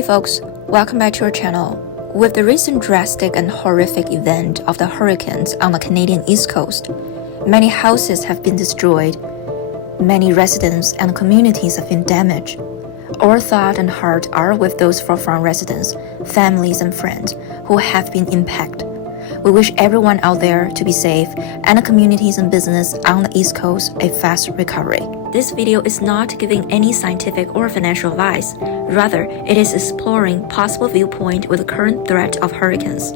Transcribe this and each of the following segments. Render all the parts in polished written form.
Hey folks, welcome back to our channel. With the recent drastic and horrific event of the hurricanes on the Canadian East Coast, many houses have been destroyed, many residents and communities have been damaged. Our thought and heart are with those forefront residents, families and friends who have been impacted. We wish everyone out there to be safe and the communities and business on the East Coast a fast recovery. This video is not giving any scientific or financial advice. Rather, it is exploring possible viewpoint with the current threat of hurricanes.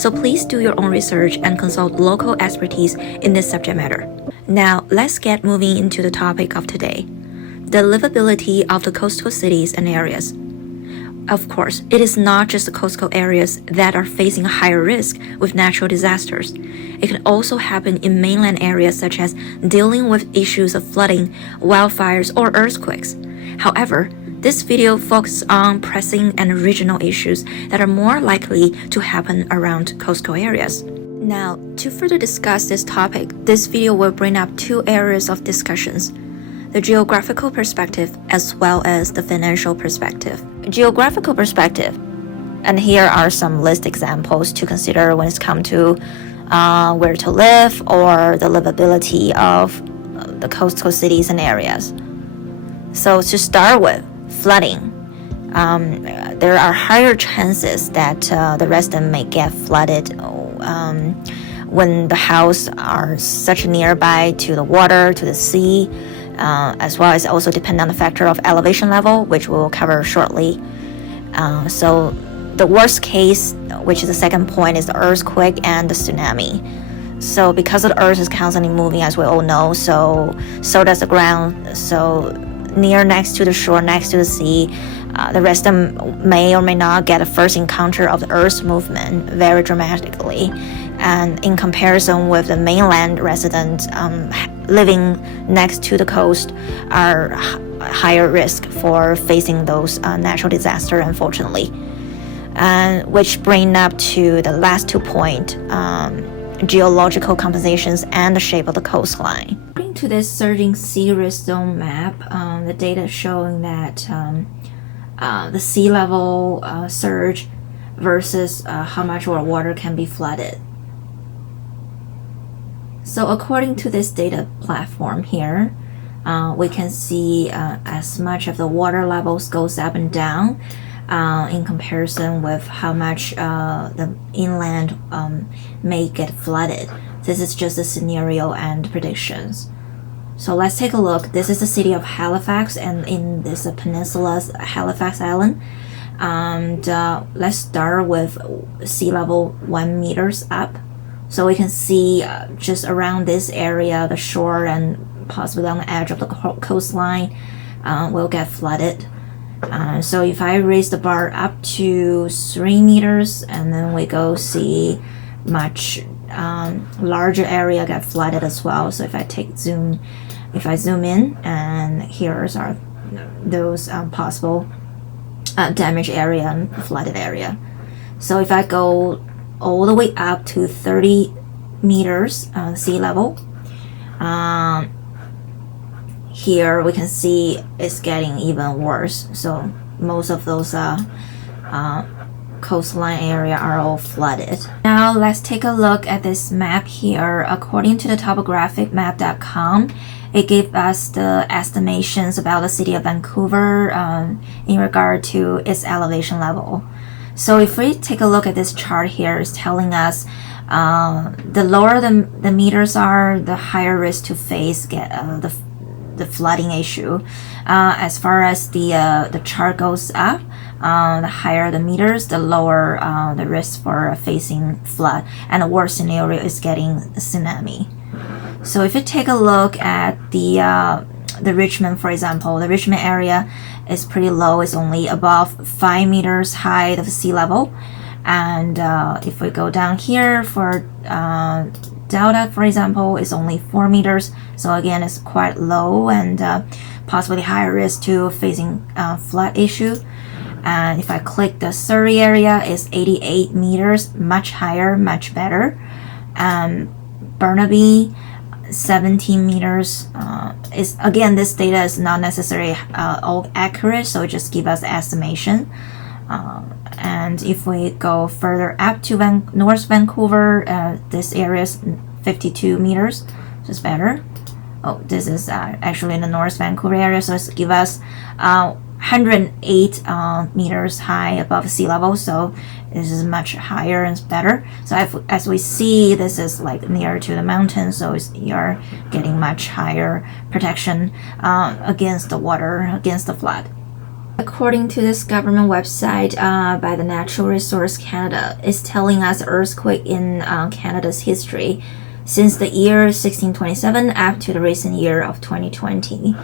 So please do your own research and consult local expertise in this subject matter. Now, let's get moving into the topic of today. The livability of the coastal cities and areas. Of course, it is not just the coastal areas that are facing a higher risk with natural disasters. It can also happen in mainland areas such as dealing with issues of flooding, wildfires, or earthquakes. However, this video focuses on pressing and regional issues that are more likely to happen around coastal areas. Now, to further discuss this topic, this video will bring up two areas of discussions: the geographical perspective as well as the financial perspective. Geographical perspective, and here are some list examples to consider when it's come to where to live or the livability of the coastal cities and areas. So to start with, flooding. There are higher chances that the resident may get flooded when the house are such nearby to the water, to the sea, as well as also depend on the factor of elevation level, which we'll cover shortly. So the worst case, which is the second point, is the earthquake and the tsunami. So because the earth is constantly moving, as we all know, so does the ground. So next to the shore, next to the sea, the resident may or may not get a first encounter of the earth's movement very dramatically. And in comparison with the mainland residents living next to the coast are higher risk for facing those natural disasters, unfortunately. And which bring up to the last 2 points, geological compensations and the shape of the coastline. According to this surging sea risk zone map, the data showing that the sea level surge versus how much more water can be flooded. So according to this data platform here, we can see as much of the water levels goes up and down in comparison with how much the inland may get flooded. This is just a scenario and predictions. So let's take a look. This is the city of Halifax, and in this peninsula, Halifax Island. And let's start with sea level 1 meters up. So we can see just around this area, the shore and possibly on the edge of the coastline will get flooded. So if I raise the bar up to 3 meters, and then we go see much larger area get flooded as well. So if I zoom in, and here's are those possible damage area and flooded area. So if I go all the way up to 30 meters sea level, here we can see it's getting even worse. So most of those coastline area are all flooded. Now let's take a look at this map here. According to the topographicmap.com, it gave us the estimations about the city of Vancouver in regard to its elevation level. So if we take a look at this chart here, it's telling us the lower the meters are, the higher risk to face the flooding issue. As far as the chart goes up, the higher the meters, the lower the risk for facing flood, and the worst scenario is getting a tsunami. So if you take a look at the Richmond, for example, the Richmond area is pretty low. It's only above 5 meters high of sea level. And if we go down here for Delta, for example, it's only 4 meters. So again, it's quite low and possibly higher risk to facing flood issue. And if I click the Surrey area, it's 88 meters, much higher, much better. Burnaby, 17 meters. Is again, this data is not necessarily all accurate, so it just give us estimation. And if we go further up to North Vancouver, this area is 52 meters, so it's better. Oh, this is actually in the North Vancouver area, so it's give us 108 meters high above sea level, so this is much higher and better. So as we see, this is like near to the mountain, so you're getting much higher protection against the water, against the flood. According to this government website by the Natural Resource Canada, it's telling us earthquake in Canada's history since the year 1627 up to the recent year of 2020.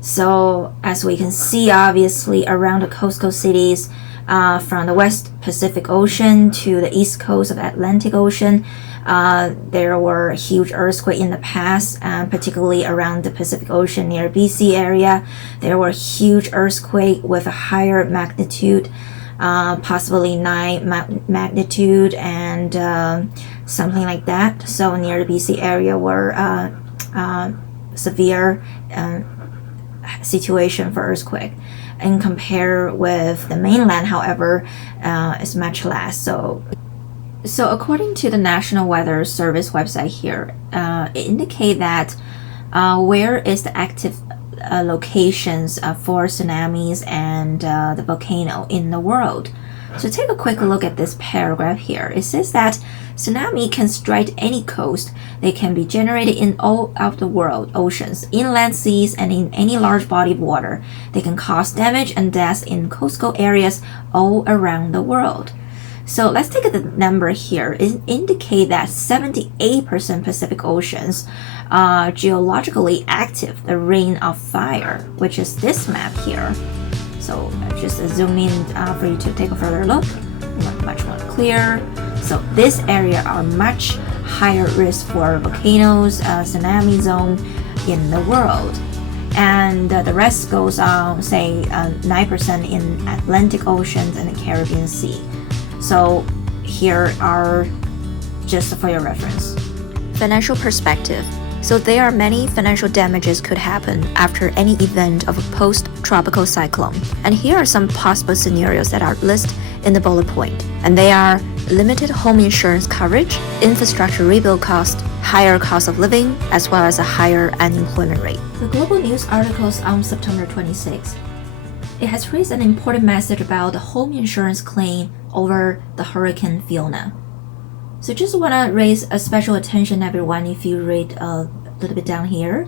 So as we can see, obviously around the coastal cities from the West Pacific Ocean to the east coast of the Atlantic Ocean, there were huge earthquakes in the past, particularly around the Pacific Ocean near BC area. There were huge earthquakes with a higher magnitude, possibly 9 magnitude and something like that. So near the BC area were severe situation for earthquake. And compare with the mainland, however, is much less. So according to the National Weather Service website here, it indicates that where is the active locations for tsunamis and the volcano in the world. So take a quick look at this paragraph here. It says that tsunami can strike any coast. They can be generated in all of the world oceans, inland seas, and in any large body of water. They can cause damage and deaths in coastal areas all around the world. So let's take the number here. It indicates that 78% Pacific Oceans are geologically active, the ring of fire, which is this map here. So just zoom in for you to take a further look, much more clear. So this area are much higher risk for volcanoes, tsunami zone in the world. And the rest goes on, say 9% in Atlantic Ocean and the Caribbean Sea. So here are just for your reference. Financial perspective. So there are many financial damages could happen after any event of a post-tropical cyclone. And here are some possible scenarios that are listed in the bullet point. And they are limited home insurance coverage, infrastructure rebuild cost, higher cost of living, as well as a higher unemployment rate. The Global News articles on September 26. It has raised an important message about the home insurance claim over the Hurricane Fiona. So just want to raise a special attention, everyone, if you read a little bit down here.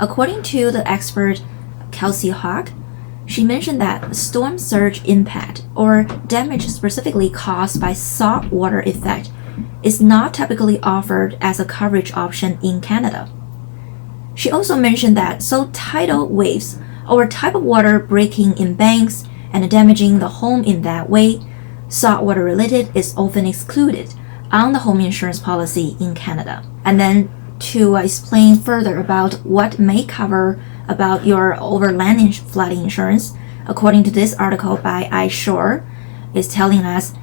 According to the expert Kelsey Hawk, she mentioned that the storm surge impact or damage specifically caused by salt water effect is not typically offered as a coverage option in Canada. She also mentioned that tidal waves or type of water breaking in banks and damaging the home in that way, saltwater related is often excluded on the home insurance policy in Canada. And then to explain further about what may cover about your overland flooding insurance, according to this article by iShore, is telling us,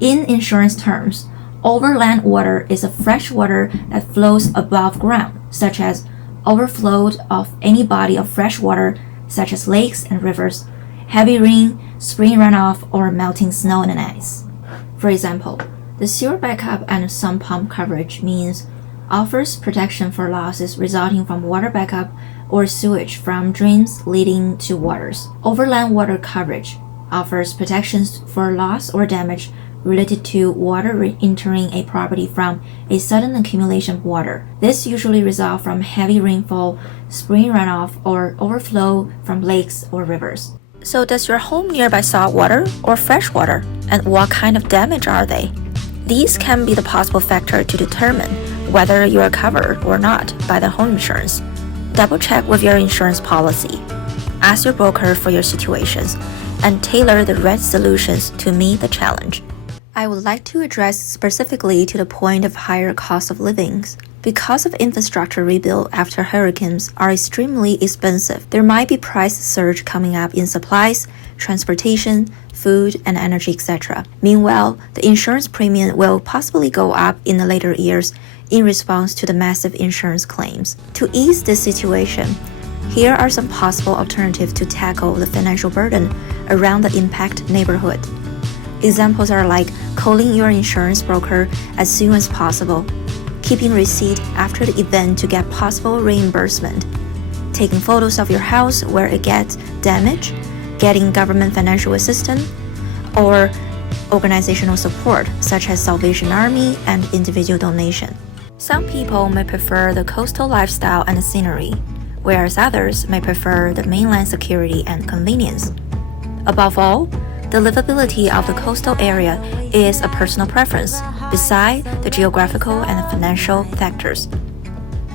in insurance terms, overland water is a fresh water that flows above ground, such as overflow of any body of fresh water, such as lakes and rivers, heavy rain, spring runoff, or melting snow and ice. For example, the sewer backup and sump pump coverage means offers protection for losses resulting from water backup or sewage from drains leading to waters. Overland water coverage offers protections for loss or damage related to water entering a property from a sudden accumulation of water. This usually results from heavy rainfall, spring runoff, or overflow from lakes or rivers. So does your home nearby salt water or fresh water? And what kind of damage are they? These can be the possible factor to determine whether you are covered or not by the home insurance. Double check with your insurance policy. Ask your broker for your situations and tailor the right solutions to meet the challenge. I would like to address specifically to the point of higher cost of living. Because of infrastructure rebuild after hurricanes are extremely expensive, there might be price surge coming up in supplies, transportation, food, and energy, etc. Meanwhile, the insurance premium will possibly go up in the later years in response to the massive insurance claims. To ease this situation, here are some possible alternatives to tackle the financial burden around the impact neighborhood. Examples are like calling your insurance broker as soon as possible, keeping receipt after the event to get possible reimbursement, taking photos of your house where it gets damaged, getting government financial assistance, or organizational support such as Salvation Army and individual donation. Some people may prefer the coastal lifestyle and scenery, whereas others may prefer the mainland security and convenience. Above all, the livability of the coastal area is a personal preference, beside the geographical and financial factors.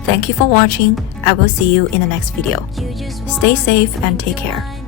Thank you for watching. I will see you in the next video. Stay safe and take care.